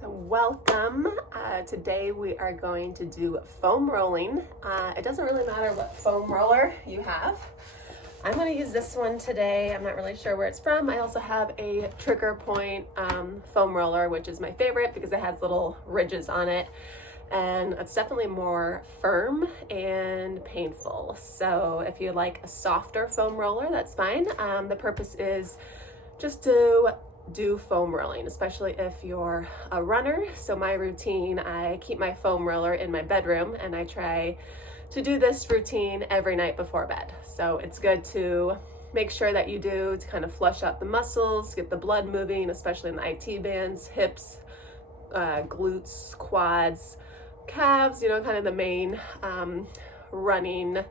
So welcome. Today we are going to do foam rolling. It doesn't really matter what foam roller you have. I'm going to use this one today. I'm not really sure where it's from. I also have a trigger point foam roller, which is my favorite because it has little ridges on it. And it's definitely more firm and painful. So if you like a softer foam roller, that's fine. The purpose is just to do foam rolling, especially if you're a runner. So my routine, I keep my foam roller in my bedroom and I try to do this routine every night before bed. So it's good to make sure that you do to kind of flush out the muscles, get the blood moving, especially in the IT bands, hips, glutes, quads, calves, kind of the main running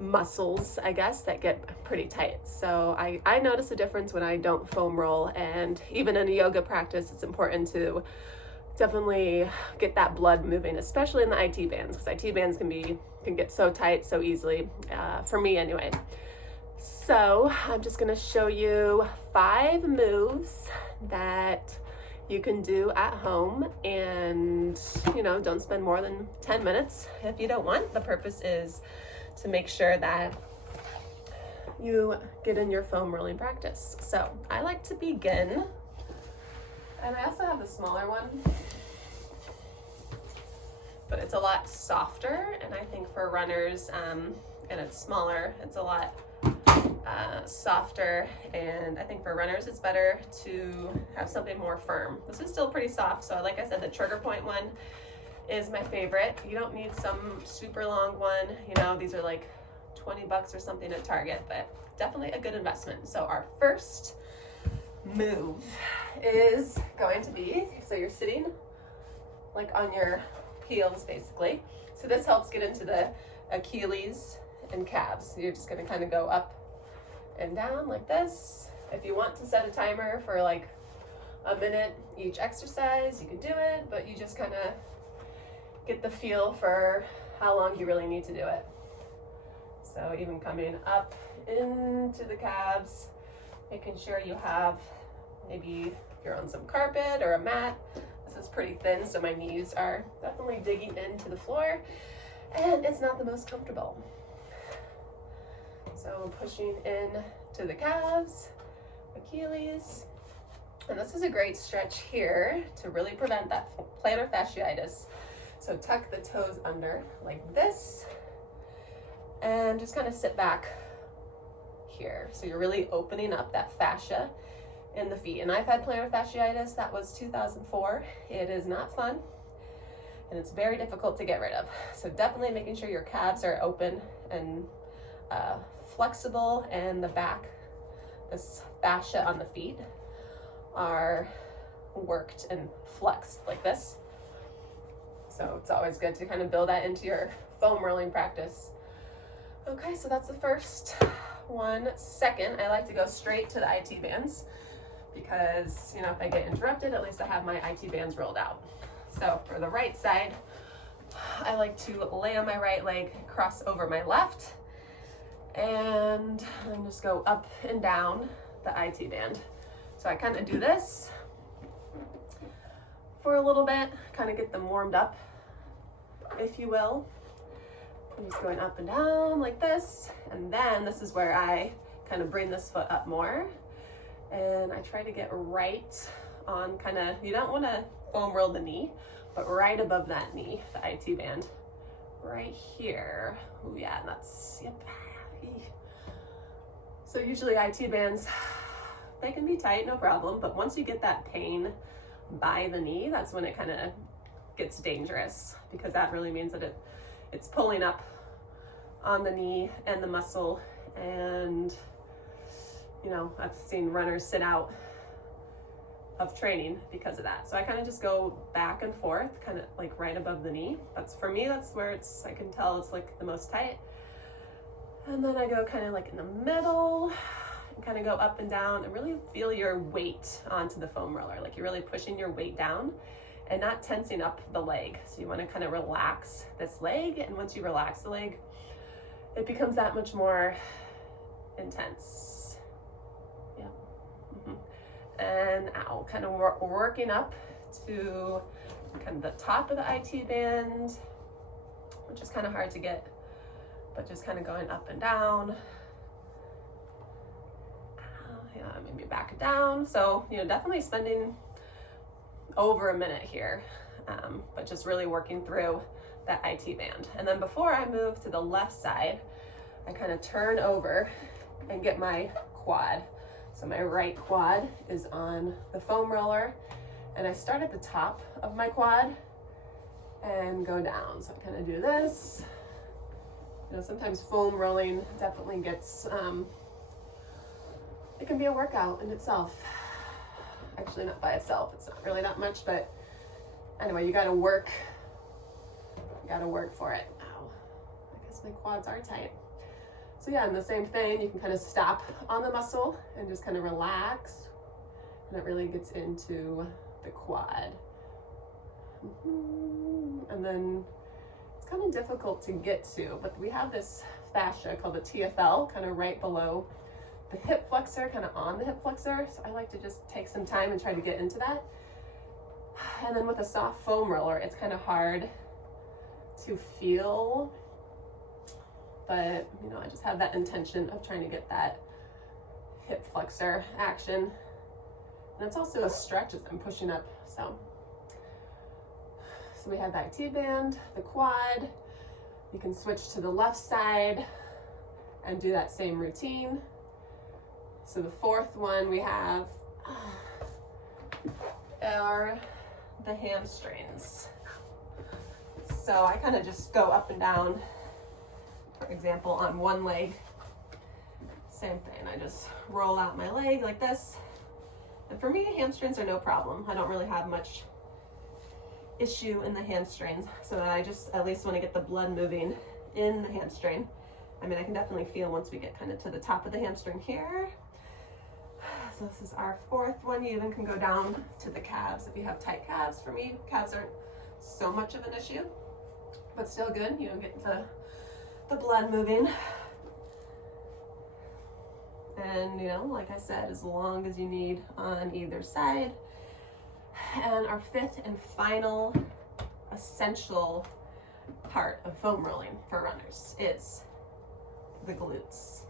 muscles, I guess, that get pretty tight. So I notice a difference when I don't foam roll, and even in a yoga practice, it's important to definitely get that blood moving, especially in the IT bands, because IT bands can get so tight so easily, for me anyway. So I'm just going to show you 5 moves that you can do at home, and don't spend more than 10 minutes if you don't want. The purpose is to make sure that you get in your foam rolling practice. So I like to begin, and I also have the smaller one, but it's a lot softer, and I think for runners, and it's smaller, it's a lot softer, and I think for runners it's better to have something more firm. This is still pretty soft, so like I said, the trigger point one is my favorite. You don't need some super long one. These are like $20 or something at Target, but definitely a good investment. So our first move is going to be, so you're sitting like on your heels basically. So this helps get into the Achilles and calves. So you're just gonna kind of go up and down like this. If you want to set a timer for like a minute each exercise, you can do it, but you just kind of get the feel for how long you really need to do it. So even coming up into the calves, making sure you have, maybe if you're on some carpet or a mat, this is pretty thin, so my knees are definitely digging into the floor, and it's not the most comfortable. So pushing in to the calves, Achilles, and this is a great stretch here to really prevent that plantar fasciitis. So tuck the toes under like this, and just kind of sit back here. So you're really opening up that fascia in the feet. And I've had plantar fasciitis. That was 2004. It is not fun, and it's very difficult to get rid of. So definitely making sure your calves are open and flexible, and the back, this fascia on the feet, are worked and flexed like this. So it's always good to kind of build that into your foam rolling practice. Okay, so that's the first one. Second, I like to go straight to the IT bands because, if I get interrupted, at least I have my IT bands rolled out. So for the right side, I like to lay on my right leg, cross over my left, and then just go up and down the IT band. So I kind of do this for a little bit, kind of get them warmed up, if you will. I'm just going up and down like this, and then this is where I kind of bring this foot up more, and I try to get right on you don't want to foam roll the knee, but right above that knee, the IT band, right here. Oh yeah, that's, yep. So usually IT bands, they can be tight, no problem, but once you get that pain by the knee, that's when it kind of gets dangerous, because that really means that it's pulling up on the knee and the muscle, and I've seen runners sit out of training because of that. So I kind of just go back and forth, kind of like right above the knee. For me, that's where I can tell it's like the most tight. And then I go kind of like in the middle, and kind of go up and down, and really feel your weight onto the foam roller. Like you're really pushing your weight down and not tensing up the leg. So you want to kind of relax this leg, and once you relax the leg, it becomes that much more intense. Yeah. And kind of working up to kind of the top of the IT band, which is kind of hard to get, but just kind of going up and down. Yeah, maybe back it down. So, definitely spending over a minute here, but just really working through that IT band. And then before I move to the left side, I kind of turn over and get my quad. So my right quad is on the foam roller, and I start at the top of my quad and go down. So I kind of do this. Sometimes foam rolling definitely gets, it can be a workout in itself. Actually, not by itself, it's not really that much, but anyway, you gotta work for it. Ow, I guess my quads are tight. So yeah, and the same thing, you can kind of stop on the muscle and just kind of relax, and it really gets into the quad. And then it's kind of difficult to get to, but we have this fascia called the TFL, kind of right below the hip flexor, kind of on the hip flexor. So I like to just take some time and try to get into that. And then with a soft foam roller, it's kind of hard to feel, but I just have that intention of trying to get that hip flexor action. And it's also a stretch as I'm pushing up. So we have that IT band, the quad. You can switch to the left side and do that same routine. So the fourth one we have are the hamstrings. So I kind of just go up and down, for example, on one leg. Same thing, I just roll out my leg like this. And for me, hamstrings are no problem. I don't really have much issue in the hamstrings, so I just at least want to get the blood moving in the hamstring. I mean, I can definitely feel once we get kind of to the top of the hamstring here. So this is our fourth one. You even can go down to the calves if you have tight calves. For me, calves aren't so much of an issue, but still good, get the blood moving. And like I said, as long as you need on either side. And our fifth and final essential part of foam rolling for runners is the glutes.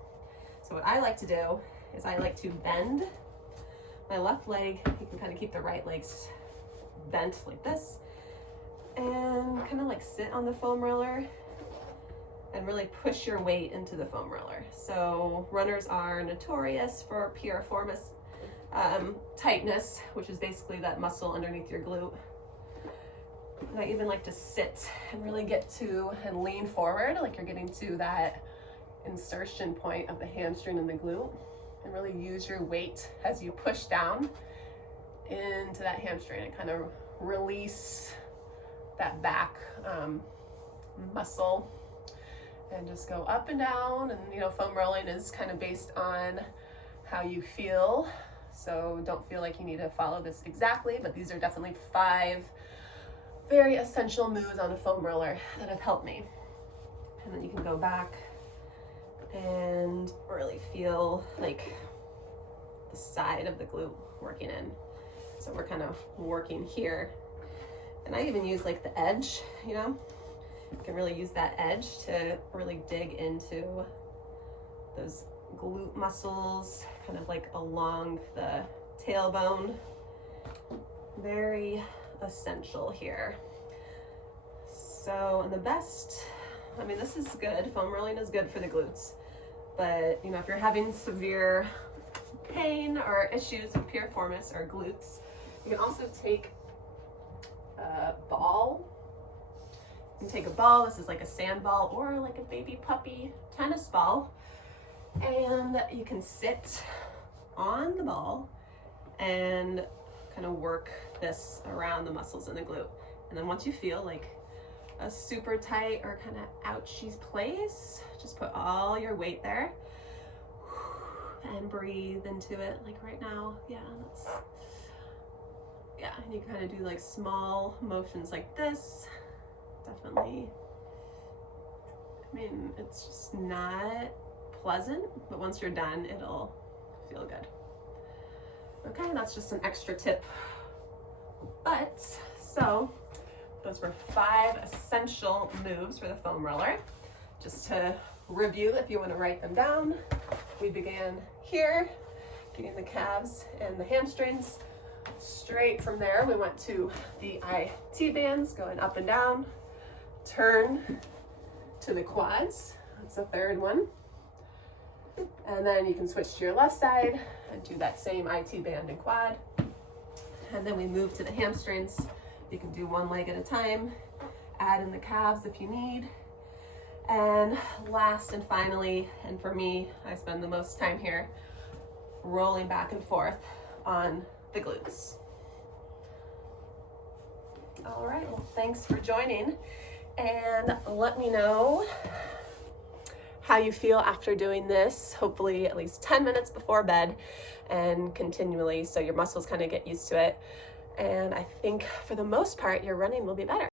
So what I like to do is I like to bend my left leg. You can kind of keep the right legs bent like this, and kind of like sit on the foam roller and really push your weight into the foam roller. So runners are notorious for piriformis tightness, which is basically that muscle underneath your glute. And I even like to sit and really get to and lean forward like you're getting to that insertion point of the hamstring and the glute, and really use your weight as you push down into that hamstring and kind of release that back muscle, and just go up and down. And foam rolling is kind of based on how you feel, so don't feel like you need to follow this exactly, but these are definitely 5 very essential moves on a foam roller that have helped me. And then you can go back and really feel like the side of the glute working in. So we're kind of working here, and I even use like the edge, you can really use that edge to really dig into those glute muscles, kind of like along the tailbone. Very essential here. So, and the best, this is good. Foam rolling is good for the glutes, but if you're having severe pain or issues with piriformis or glutes, you can also take a ball. You can take a ball. This is like a sand ball or like a baby puppy tennis ball, and you can sit on the ball and kind of work this around the muscles in the glute. And then once you feel like a super tight or kind of ouchy place, just put all your weight there and breathe into it, like right now. And you kind of do like small motions like this. Definitely, it's just not pleasant, but once you're done, it'll feel good. Okay, that's just an extra tip But, so those were 5 essential moves for the foam roller. Just to review, if you want to write them down, we began here, getting the calves and the hamstrings straight. From there, we went to the IT bands, going up and down, turn to the quads. That's the third one. And then you can switch to your left side and do that same IT band and quad. And then we move to the hamstrings. You can do one leg at a time, add in the calves if you need. And last and finally, and for me, I spend the most time here, rolling back and forth on the glutes. All right, well, thanks for joining. And let me know how you feel after doing this, hopefully at least 10 minutes before bed and continually, so your muscles kind of get used to it. And I think for the most part, your running will be better.